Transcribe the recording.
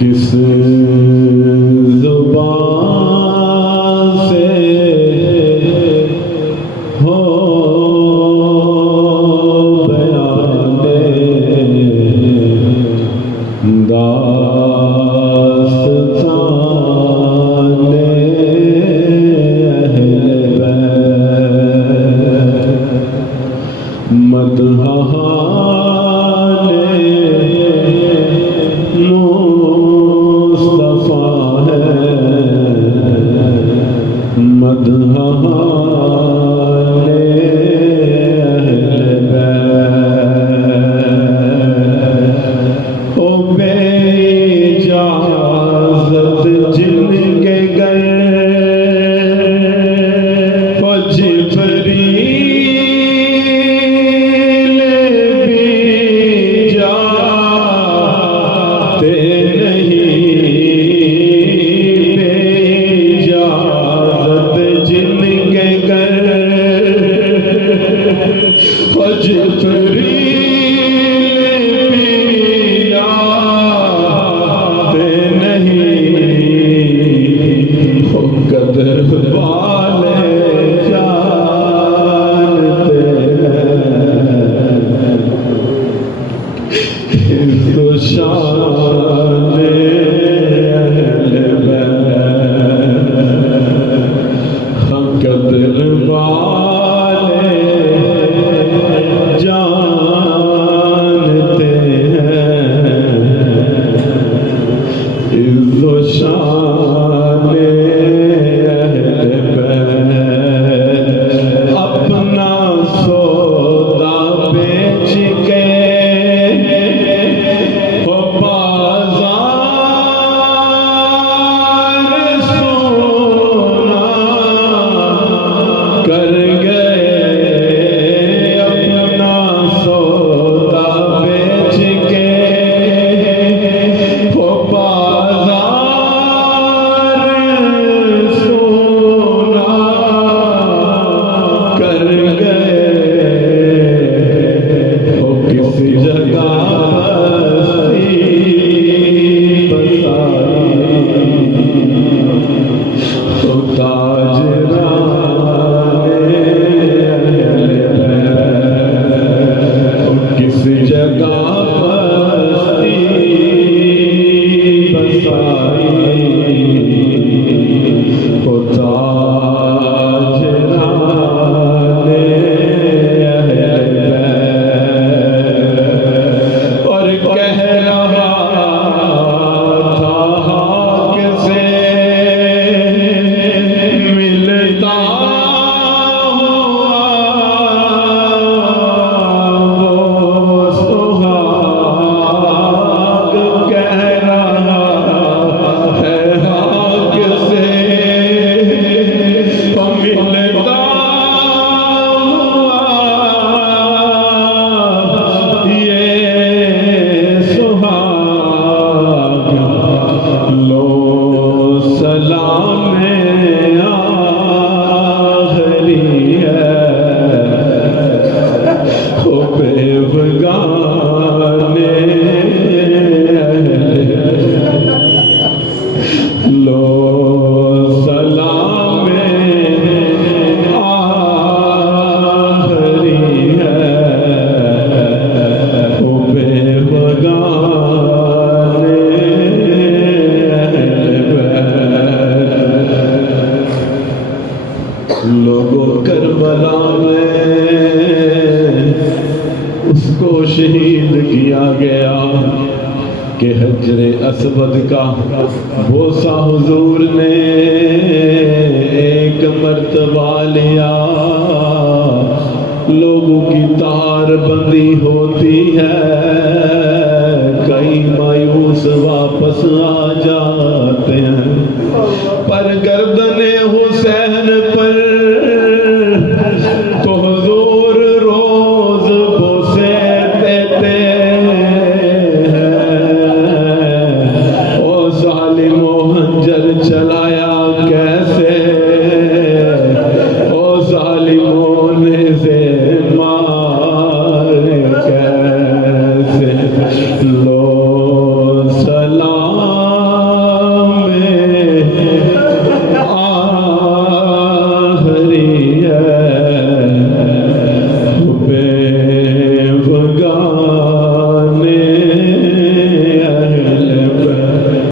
किस ज़ुबान से हो बयाने दास्ताने अहले बैत मदहाने मुस्तफा है मदहाने अहले बैत ओ बेइजाज़त जिनके गए ओ जिब्रील भी जाते नहीं बेइजाज़त जिनके गए ओ जिब्रील भी जाते नहीं ओ कदर वाले जानते हैं तो शान अहले बैत हम कदर वाले जानते हैं तो शान अहले बैत अपना सौदा बेच के हो बाज़ार सोना कर गए अपना सौदा बेच के हो बाज़ार सोना कर गए हो किसी जगह तो ताजराने अहले बैत किस जगह बस्ती बसाई हो ताजराने अहले बैत और कह रहा था हाक से मिलता हुआ वो सुहाग कह रहा है हाक से मिलता हुआ ये सुहाग लो सलाम आखिरी है हो बेवगाने लो सलाम आखिरी है हो बेवगाने लोगों करबला में उसको शहीद किया गया कि हजरे असवद का बोसा हुजूर ने एक मर्तबा लिया। लोगों की तार बंदी होती है, कई मायूस वापस आ जाते हैं।